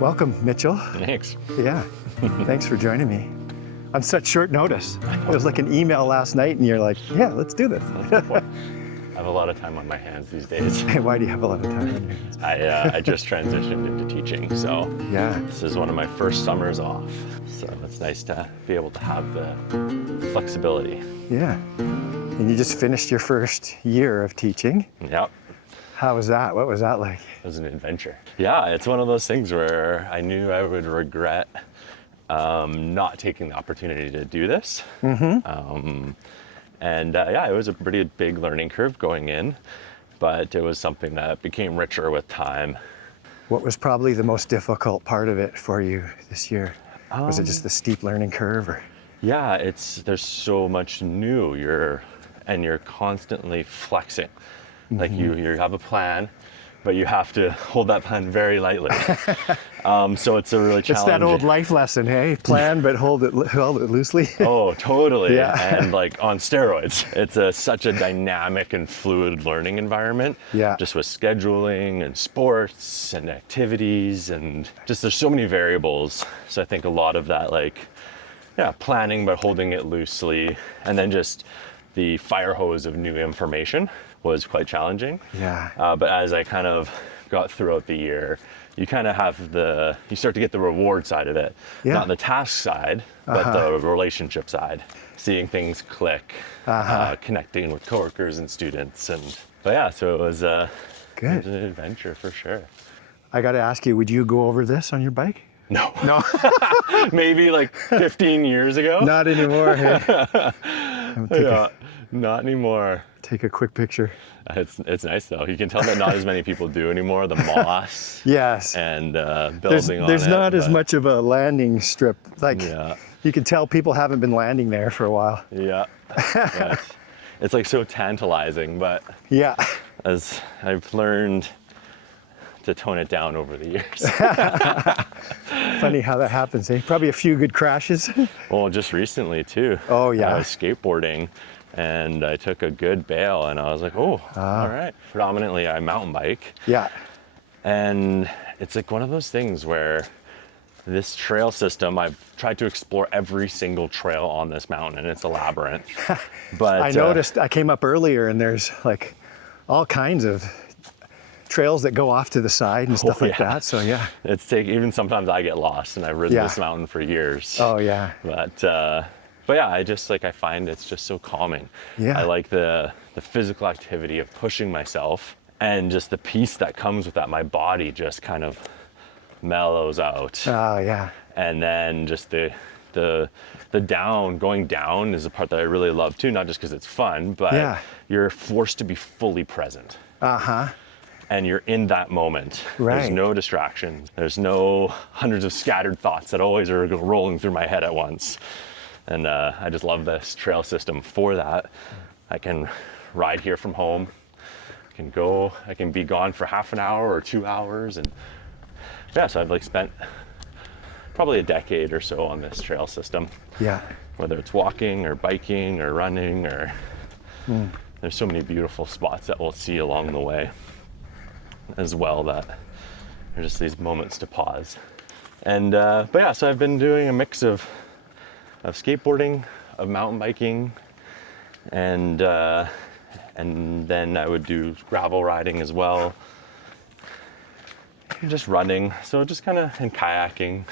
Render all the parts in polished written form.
Welcome, Mitchell. Thanks. Yeah, thanks for joining me on such short notice. It was like an email last night and you're like, yeah, let's do this. I have a lot of time on my hands these days. Why do you have a lot of time on your hands? I just transitioned into teaching, so Yeah, this is one of my first summers off. So it's nice to be able to have the flexibility. yeah. And you just finished your first year of teaching. Yep. How was that? What was that like? It was an adventure. Yeah, it's one of those things where I knew I would regret not taking the opportunity to do this. Mm-hmm. Yeah, it was a pretty big learning curve going in, but it was something that became richer with time. What was probably the most difficult part of it for you this year? Was it just the steep learning curve? Or? Yeah, there's so much new. You're constantly flexing. Like you have a plan, but you have to hold that plan very lightly. So it's a really challenging. It's that old life lesson, hey? Plan, but hold it loosely. Oh, totally. Yeah. And like on steroids. It's such a dynamic and fluid learning environment. Yeah. Just with scheduling and sports and activities and just there's so many variables. So I think a lot of that planning but holding it loosely, and then just the fire hose of new information was quite challenging. Yeah. But as I kind of got throughout the year, you kind of have you start to get the reward side of it. Yeah. Not the task side, but the relationship side. Seeing things click, connecting with coworkers and students. So it was it was an adventure for sure. I got to ask you, would you go over this on your bike? No. No. Maybe like 15 years ago. Not anymore. Hey. Yeah, not anymore. Take a quick picture. It's nice though. You can tell that not as many people do anymore. The moss. Yes. And building There's on it. not as much of a landing strip. Like Yeah. you can tell people haven't been landing there for a while. Yeah. But it's like so tantalizing, but Yeah. as I've learned to tone it down over the years. Funny how that happens, eh? Probably a few good crashes. Well, just recently too. Oh, yeah. I was skateboarding and I took a good bail and I was like, oh, all right. Predominantly I mountain bike. Yeah. And it's like one of those things where this trail system, I've tried to explore every single trail on this mountain and it's a labyrinth. But I noticed, I came up earlier and there's like all kinds of trails that go off to the side and stuff like that. So yeah. Even sometimes I get lost and I've ridden this mountain for years. Oh yeah. But yeah, I find it's just so calming. Yeah. I like the physical activity of pushing myself and just the peace that comes with that. My body just kind of mellows out. Oh yeah. And then just the going down is a part that I really love too, not just because it's fun, but you're forced to be fully present. Uh-huh. And you're in that moment. Right. There's no distraction. There's no hundreds of scattered thoughts that always are rolling through my head at once. And I just love this trail system for that. I can ride here from home. I can be gone for half an hour or 2 hours. And so I've spent probably a decade or so on this trail system. Yeah. Whether it's walking or biking or running or there's so many beautiful spots that we'll see along the way as well that are just these moments to pause. And so I've been doing a mix of skateboarding, of mountain biking, and then I would do gravel riding as well. And just running, so just kind of and kayaking.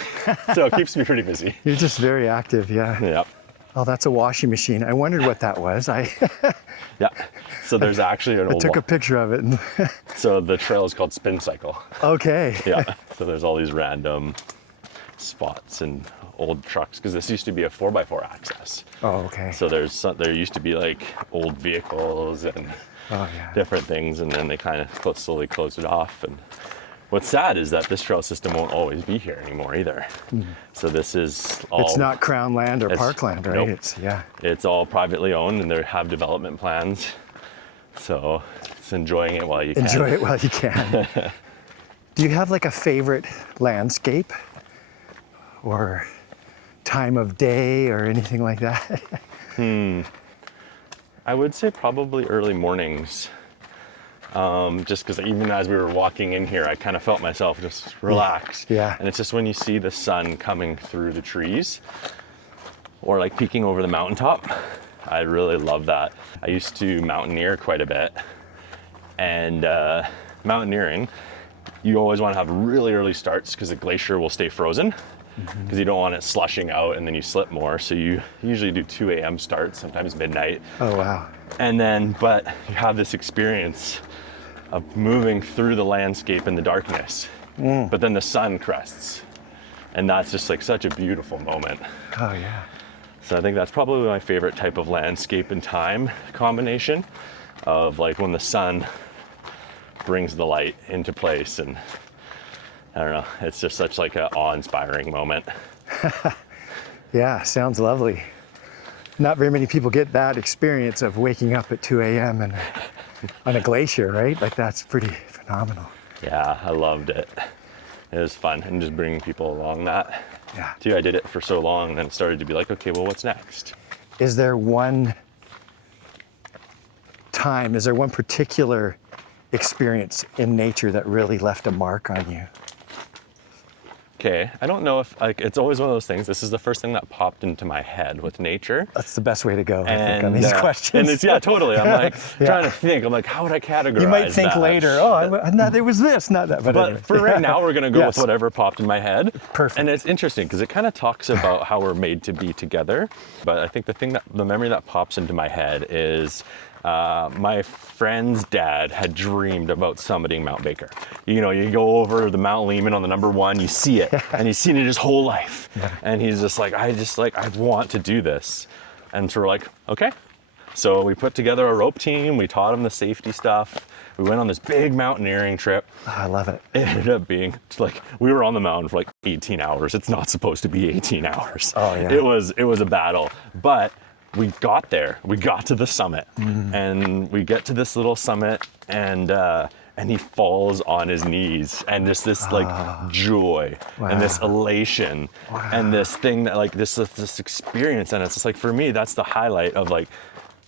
So it keeps me pretty busy. You're just very active, yeah. Yep. Oh, that's a washing machine. I wondered what that was. Yeah. So there's actually an I took a picture of it. So the trail is called Spin Cycle. Okay. Yeah. So there's all these random spots and old trucks because this used to be a 4x4 access. Oh, okay. So there used to be like old vehicles and different things, and then they kind of slowly closed it off. And what's sad is that this trail system won't always be here anymore either. So this is all... It's not Crown land or Parkland, right? Nope. It's all privately owned and they have development plans. So it's enjoying it while you can. Enjoy it while you can. Do you have like a favorite landscape or time of day or anything like that? I would say probably early mornings. Just because even as we were walking in here, I kind of felt myself just relax. Yeah. And it's just when you see the sun coming through the trees or like peeking over the mountaintop, I really love that. I used to mountaineer quite a bit, and mountaineering, you always want to have really early starts because the glacier will stay frozen, because you don't want it slushing out and then you slip more. So you usually do 2 a.m. starts, sometimes midnight. Oh, wow. And then, but you have this experience of moving through the landscape in the darkness, but then the sun crests. And that's just like such a beautiful moment. Oh, yeah. So I think that's probably my favorite type of landscape and time combination of like when the sun brings the light into place, and I don't know, it's just such like an awe-inspiring moment. Yeah, sounds lovely. Not very many people get that experience of waking up at 2 a.m. and on a glacier, right? Like that's pretty phenomenal. Yeah, I loved it. It was fun, and just bringing people along that. Yeah. Too, I did it for so long, and then it started to be like, okay, well, what's next? Is there one particular experience in nature that really left a mark on you? Okay, I don't know if, like, it's always one of those things. This is the first thing that popped into my head with nature. That's the best way to go, I think, on these questions. And it's, yeah, totally. I'm like trying to think. I'm like, how would I categorize You might think that? later, no, there was this, not that. But anyway. For right now, we're going to go Yes. with whatever popped in my head. Perfect. And it's interesting because it kind of talks about how we're made to be together. But I think the memory that pops into my head is my friend's dad had dreamed about summiting Mount Baker. You know, you go over the Mount Lehman on the #1, you see it, and he's seen it his whole life. Yeah. And he's just like, I want to do this. And so we're like, okay. So we put together a rope team, we taught him the safety stuff. We went on this big mountaineering trip. Oh, I love it. It ended up being like, we were on the mountain for like 18 hours. It's not supposed to be 18 hours. Oh, yeah. It was a battle, but we got there. We got to the summit, and we get to this little summit, and he falls on his knees, and this like joy and this elation and this thing that like this experience, and it's just like, for me, that's the highlight of like,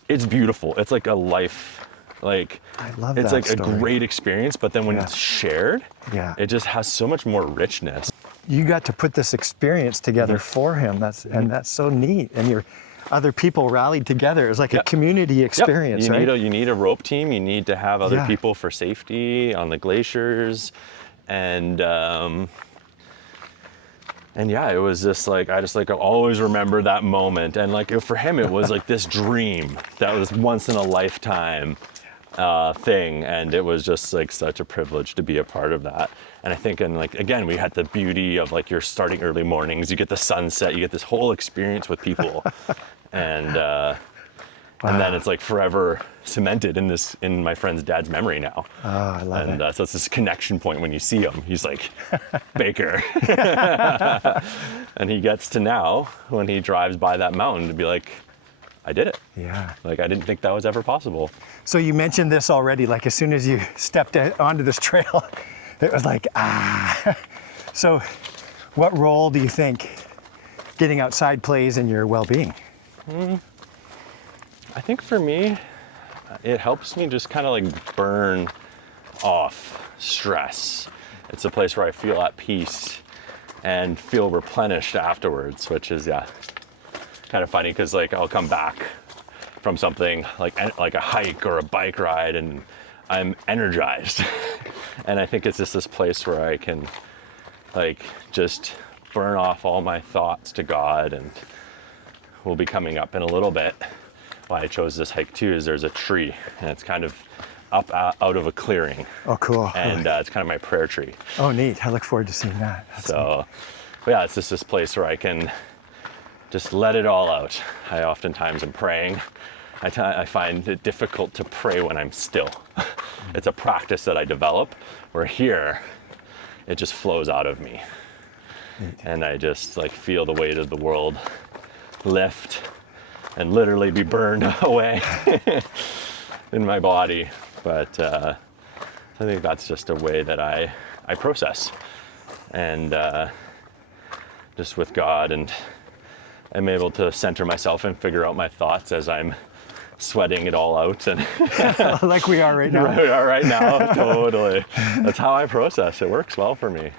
it's beautiful. It's like a life, like I love it's that like story. a great experience, but then when it's shared, it just has so much more richness. You got to put this experience together for him. That's so neat. And your other people rallied together. It was like a community experience, right? You need a rope team. You need to have other people for safety on the glaciers, and yeah, it was just like, I always remember that moment. And like, for him, it was like this dream that was once in a lifetime thing. And it was just like such a privilege to be a part of that. And I think, and like, again, we had the beauty of like, you're starting early mornings, you get the sunset, you get this whole experience with people. And then it's like forever cemented in my friend's dad's memory now. Oh, I love it. So it's this connection point when you see him. He's like, Baker. And he gets to now, when he drives by that mountain, to be like, I did it. Yeah. Like, I didn't think that was ever possible. So you mentioned this already, like as soon as you stepped onto this trail, it was like, So what role do you think getting outside plays in your well-being? I think for me, it helps me just kind of like burn off stress. It's a place where I feel at peace and feel replenished afterwards, which is, kind of funny, because like I'll come back from something like a hike or a bike ride and I'm energized. And I think it's just this place where I can like just burn off all my thoughts to God. And we'll be coming up in a little bit. Why I chose this hike too is there's a tree, and it's kind of up out of a clearing. Oh, cool. And it's kind of my prayer tree. Oh, neat. I look forward to seeing that. That's so, but yeah, it's just this place where I can just let it all out. I oftentimes am praying. I find it difficult to pray when I'm still. It's a practice that I develop, where here, it just flows out of me. Neat. And I just like feel the weight of the world lift and literally be burned away in my body. But I think that's just a way that I process, and just with God, and I'm able to center myself and figure out my thoughts as I'm sweating it all out, and Like we are right now. right, right now, totally. That's how I process. It works well for me.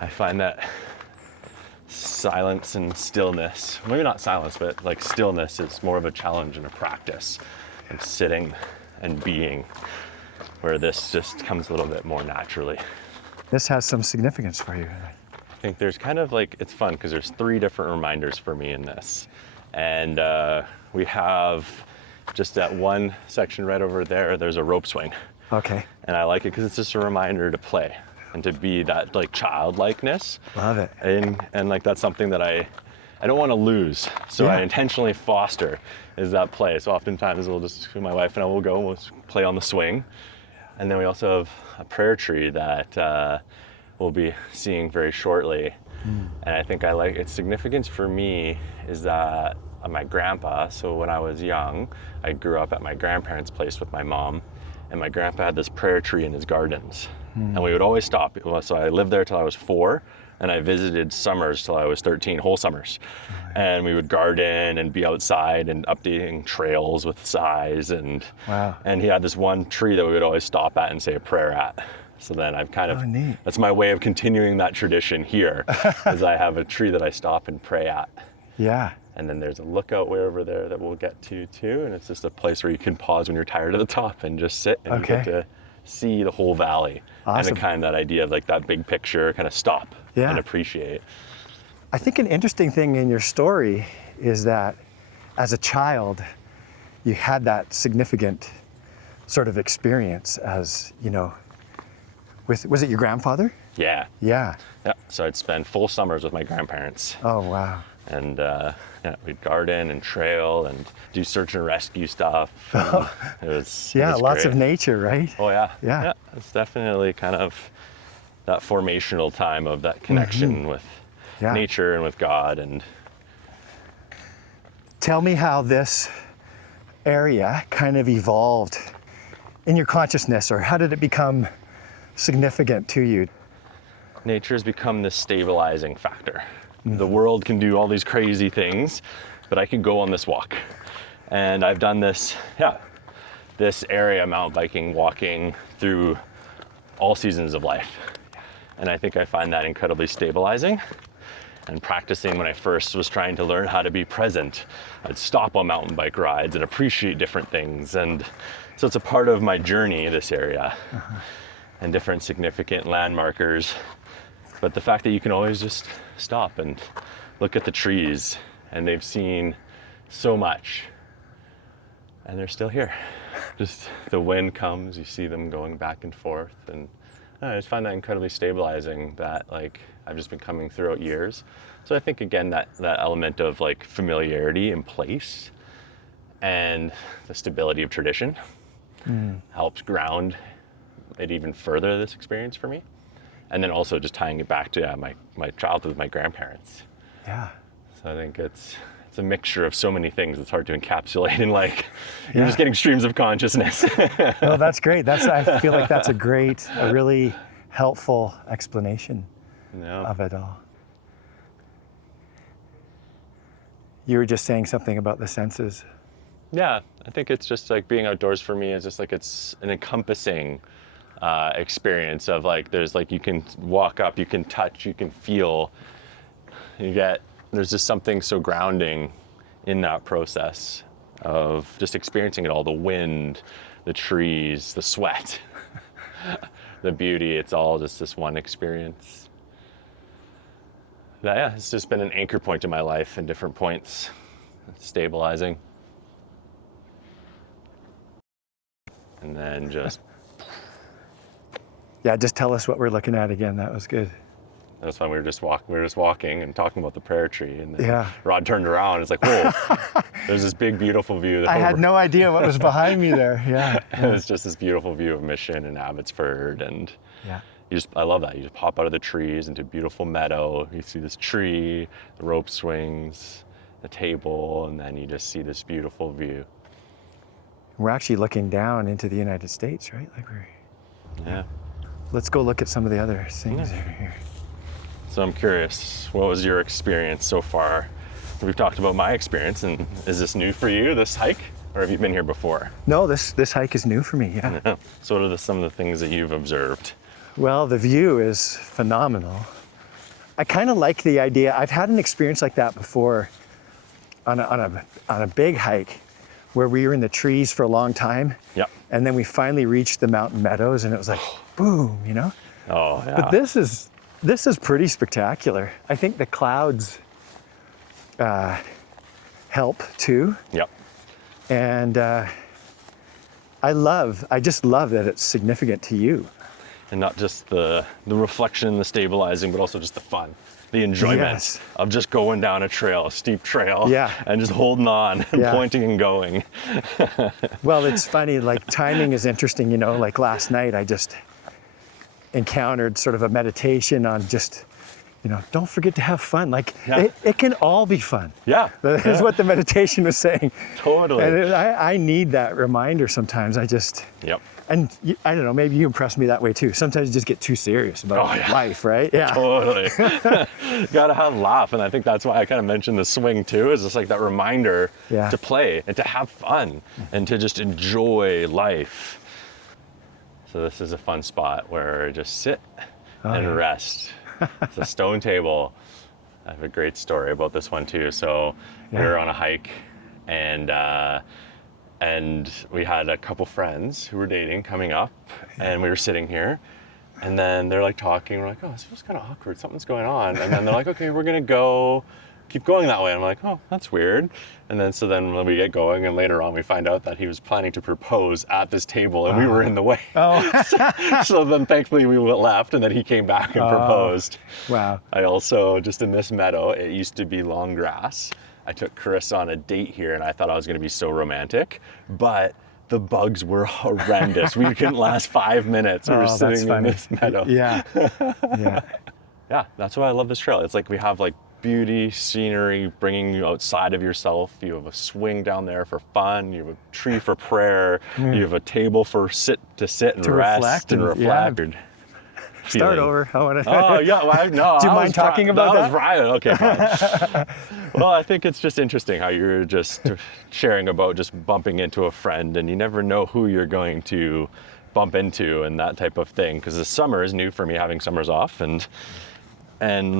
I find that silence and stillness, maybe not silence, but like stillness is more of a challenge and a practice, and sitting and being, where this just comes a little bit more naturally. This has some significance for you. I think there's kind of like, it's fun because there's 3 different reminders for me in this. And we have just that one section right over there, there's a rope swing. Okay. And I like it because it's just a reminder to play and to be that like childlikeness. Love it. And like that's something that I don't want to lose. So Yeah. I intentionally foster is that play. So oftentimes my wife and I will go and we'll play on the swing. And then we also have a prayer tree that we'll be seeing very shortly. And I think its significance for me is that my grandpa, so when I was young, I grew up at my grandparents' place with my mom, and my grandpa had this prayer tree in his gardens. And we would always stop. So I lived there till I was 4, and I visited summers till I was 13, whole summers. And we would garden and be outside and updating trails with size. Wow. And he had this one tree that we would always stop at and say a prayer at. So then I've kind of, Oh, neat. that's my way of continuing that tradition here, is I have a tree that I stop and pray at. Yeah. And then there's a lookout way over there that we'll get to too. And it's just a place where you can pause when you're tired at the top and just sit and you get to see the whole valley. Awesome. And the kind of that idea of like that big picture, kind of stop Yeah. and appreciate. I think an interesting thing in your story is that as a child, you had that significant sort of experience as, was it your grandfather? Yeah. Yeah. Yeah. So I'd spend full summers with my grandparents. Oh, wow. And we'd garden and trail and do search and rescue stuff. And it was Lots great. of nature, right? Oh yeah. Yeah. It's definitely kind of that formational time of that connection with Yeah. nature and with God. And Tell me how this area kind of evolved in your consciousness, or how did it become significant to you? nature has become this stabilizing factor. The world can do all these crazy things, but I can go on this walk. And I've done this area, mountain biking, walking through all seasons of life. And I think I find that incredibly stabilizing. And practicing when I first was trying to learn how to be present, I'd stop on mountain bike rides and appreciate different things. And so it's a part of my journey, this area, and different significant landmarkers. But the fact that you can always just stop and look at the trees, and they've seen so much, and they're still here. Just the wind comes, you see them going back and forth, and I just find that incredibly stabilizing, that like I've just been coming throughout years. So I think again that element of like familiarity in place and the stability of tradition helps ground it even further, this experience for me. And then also just tying it back to my childhood with my grandparents. Yeah. So I think it's a mixture of so many things. It's hard to encapsulate in like, you're just getting streams of consciousness. No, that's great. I feel like that's a really helpful explanation of it all. You were just saying something about the senses. Yeah, I think it's just like being outdoors for me is just like it's an encompassing experience of like, there's like, you can walk up, you can touch, you can feel, there's just something so grounding in that process of just experiencing it all, the wind, the trees, the sweat, the beauty. It's all just this one experience. Yeah, it's just been an anchor point in my life in different points. It's stabilizing. And then just... Yeah, just tell us what we're looking at again. That was good. That's when we were just walking and talking about the prayer tree, and then Yeah. Rod turned around. It's like, whoa, there's this big, beautiful view. I had no idea what was behind me there. Yeah. It's just this beautiful view of Mission and Abbotsford, and I love that. You just pop out of the trees into a beautiful meadow. You see this tree, the rope swings, the table, and then you just see this beautiful view. We're actually looking down into the United States, right? Yeah. Let's go look at some of the other things over here. So I'm curious, what was your experience so far we've talked about my experience, and is this new for you, this hike, or have you been here before? No, this hike is new for me, yeah. Yeah. So what are some of the things that you've observed? Well, the view is phenomenal. I kind of like the idea. I've had an experience like that before on a big hike where we were in the trees for a long time. Yep. And then we finally reached the mountain meadows and it was like, boom, you know? Oh, yeah. But this is pretty spectacular. I think the clouds help too. Yep. And I just love that it's significant to you. And not just the reflection, the stabilizing, but also just the fun, the enjoyment Yes. of just going down a trail, a steep trail, Yeah. and just holding on and Yeah. pointing and going. Well, it's funny, like timing is interesting, you know, like last night I just encountered sort of a meditation on just, you know, don't forget to have fun. Like Yeah. it can all be fun. Yeah. That is what the meditation was saying. Totally. And I need that reminder sometimes. Yep. And I don't know, maybe you impress me that way too. Sometimes you just get too serious about Oh, yeah. life, right? Yeah. Totally. Gotta have laugh. And I think that's why I kind of mentioned the swing too, is just like that reminder Yeah. to play and to have fun and to just enjoy life. So this is a fun spot where I just sit and yeah. rest. It's a stone table. I have a great story about this one too. So we Yeah. were on a hike and we had a couple friends who were dating coming up and we were sitting here and then they're like talking. We're like, oh, this feels kind of awkward. Something's going on. And then they're like, okay, we're going to keep going that way. I'm like, oh, that's weird. And then when we get going and later on we find out that he was planning to propose at this table and we were in the way. Oh, So then thankfully we left and then he came back and proposed. wow. I also, just in this meadow, it used to be long grass. I took Chris on a date here and I thought I was gonna be so romantic, but the bugs were horrendous. We couldn't last 5 minutes. We were Oh, that's sitting in funny. this meadow. Yeah. Yeah. Yeah, that's why I love this trail. It's like we have like beauty, scenery, bringing you outside of yourself. You have a swing down there for fun. You have a tree for prayer. You have a table for sit and To rest reflect and and- reflect. Start over. I want to. Oh yeah, well, no. Do you I mind was talking about that? that? Was Ryan. Okay, fine. Well, I think it's just interesting how you're just sharing about just bumping into a friend, and you never know who you're going to bump into and that type of thing. Because the summer is new for me, having summers off, and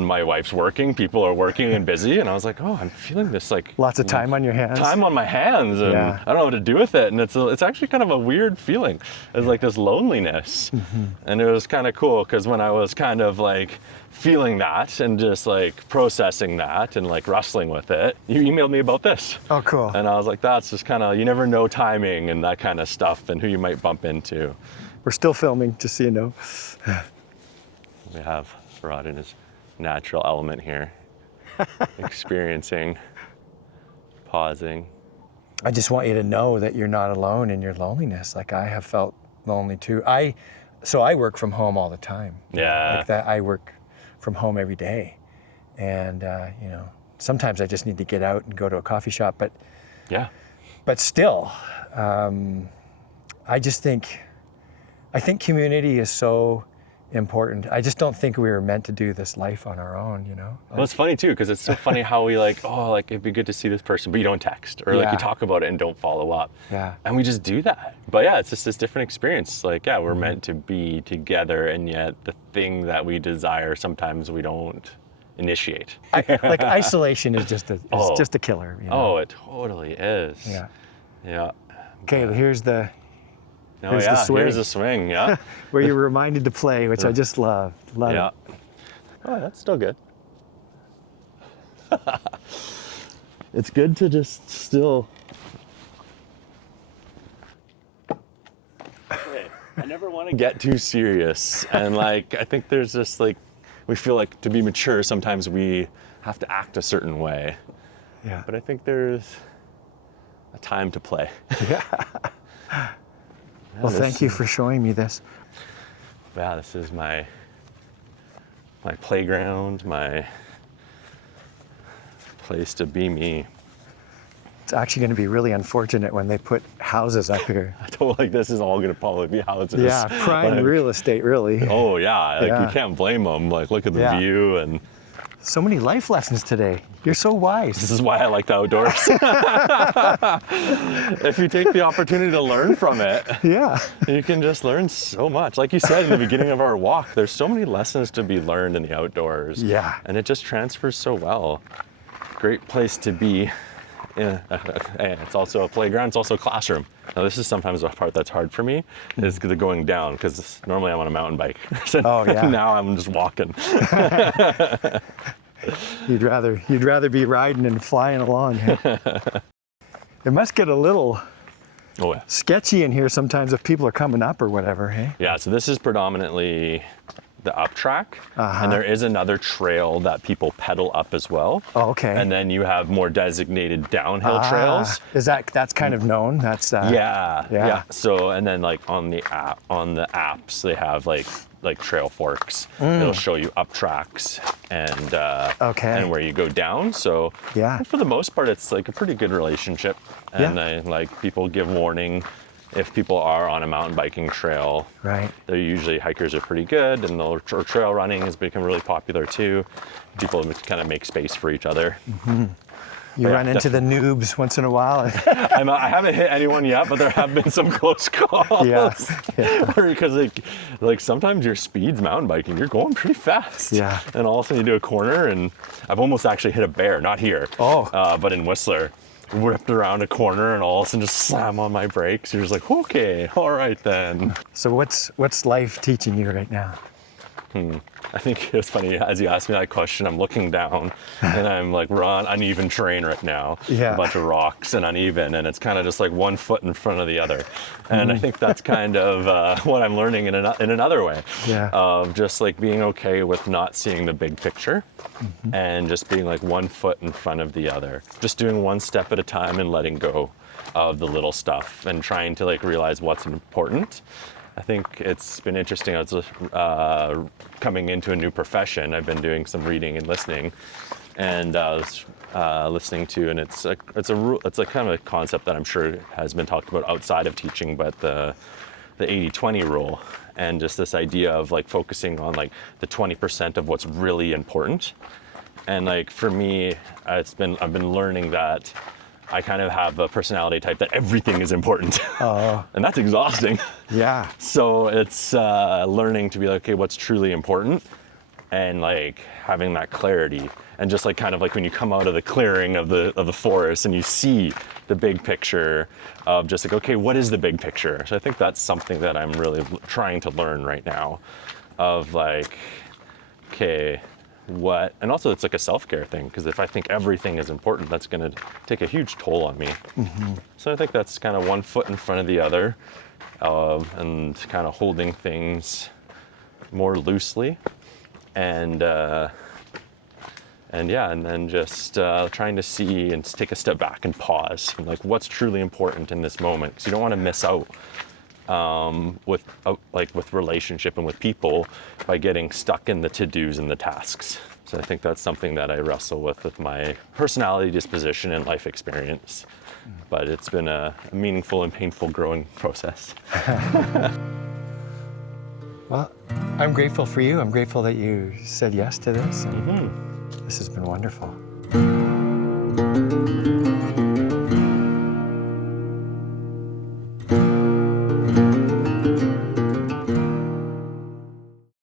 my wife's working. People are working and busy, and I was like, oh, I'm feeling this like Lots of time on your hands. time on my hands, and Yeah. I don't know what to do with it. And it's actually kind of a weird feeling. It's like this loneliness, and it was kind of cool because when I was kind of like feeling that and just like processing that and like wrestling with it, you emailed me about this. Oh, cool. And I was like, that's just kind of, you never know timing and that kind of stuff and who you might bump into. We're still filming, just so you know. We have Rod in his natural element here, experiencing, pausing. I just want you to know that you're not alone in your loneliness. Like I have felt lonely too. So I work from home all the time. Yeah. Like that, I work from home every day, and you know, sometimes I just need to get out and go to a coffee shop. Yeah. But still, I think community is so important. I just don't think we were meant to do this life on our own, you know? Well, it's funny too, because it's so funny how we like, oh, like it'd be good to see this person, but you don't text, or like Yeah. you talk about it and don't follow up. Yeah. And we just do that. But yeah, it's just this different experience. Like, yeah, we're meant to be together, and yet the thing that we desire, sometimes we don't initiate. Like isolation is just Oh. just a killer. You know? Oh, it totally is. Yeah. Yeah. Okay, well, here's the Oh Here's the yeah, swing. here's the swing, yeah. where you're reminded to play, which I just love. Love Yeah. it. Oh, that's still good. It's good to just still. Okay, I never want to get too serious, and like I think there's just like we feel like to be mature sometimes we have to act a certain way, Yeah. but I think there's a time to play. Yeah. Well, thank you for showing me this. Yeah, this is my playground, my place to be me. It's actually going to be really unfortunate when they put houses up here. I told like this is all gonna probably be houses. Yeah, prime But- real estate, really. Oh yeah, like Yeah. you can't blame them. Like look at the Yeah. view, and So many life lessons today. You're so wise. This is why I like the outdoors. If you take the opportunity to learn from it, Yeah. you can just learn so much. Like you said in the beginning of our walk, there's so many lessons to be learned in the outdoors. Yeah. And it just transfers so well. Great place to be. Yeah. It's also a playground, it's also a classroom. Now this is sometimes the part that's hard for me, is the going down, because normally I'm on a mountain bike. So Oh, yeah. now I'm just walking. You'd rather be riding and flying along. It must get a little Oh yeah. sketchy in here sometimes if people are coming up or whatever, hey? Yeah, so this is predominantly the up track, Uh-huh. and there is another trail that people pedal up as well. Oh, okay. And then you have more designated downhill trails. That's kind of known? That's Yeah. So, and then like on the apps, they have like trail forks. It'll show you up tracks and Okay. and where you go down. So Yeah. for the most part, it's like a pretty good relationship. And people give warning if people are on a mountain biking trail. Right. They're usually, hikers are pretty good, and or trail running has become really popular too. People kind of make space for each other. You run into the noobs once in a while. I haven't hit anyone yet, but there have been some close calls. Yeah. Because like sometimes your speed's mountain biking, you're going pretty fast. Yeah. And all of a sudden you do a corner, and I've almost actually hit a bear, not here. Oh. But in Whistler. Whipped around a corner and all of a sudden just slam on my brakes. You're just like, okay, all right then. So what's life teaching you right now? I think it's funny, as you asked me that question, I'm looking down and I'm like, we're on uneven terrain right now. Yeah. A bunch of rocks and uneven, and it's kind of just like one foot in front of the other. And I think that's kind of what I'm learning in another way. Yeah. Of just like being okay with not seeing the big picture and just being like one foot in front of the other. Just doing one step at a time and letting go of the little stuff and trying to like realize what's important. I think it's been interesting. I was coming into a new profession. I've been doing some reading and listening, and I was listening to, and it's like kind of a concept that I'm sure has been talked about outside of teaching, but the 80-20 rule, and just this idea of like focusing on like the 20% of what's really important. And like for me, I've been learning that I kind of have a personality type that everything is important. And that's exhausting. Yeah. So it's learning to be like, okay, what's truly important, and like having that clarity, and just like kind of like when you come out of the clearing of the forest and you see the big picture of just like, okay, what is the big picture? So I think that's something that I'm really trying to learn right now, of like, okay, what, and also it's like a self-care thing, because if I think everything is important, that's going to take a huge toll on me. So I think that's kind of one foot in front of the other, and kind of holding things more loosely, and then just trying to see and take a step back and pause, and like what's truly important in this moment, because you don't want to miss out with relationship and with people by getting stuck in the to-dos and the tasks. So I think that's something that I wrestle with my personality, disposition, and life experience. But it's been a meaningful and painful growing process. Well, I'm grateful for you. I'm grateful that you said yes to this. And this has been wonderful.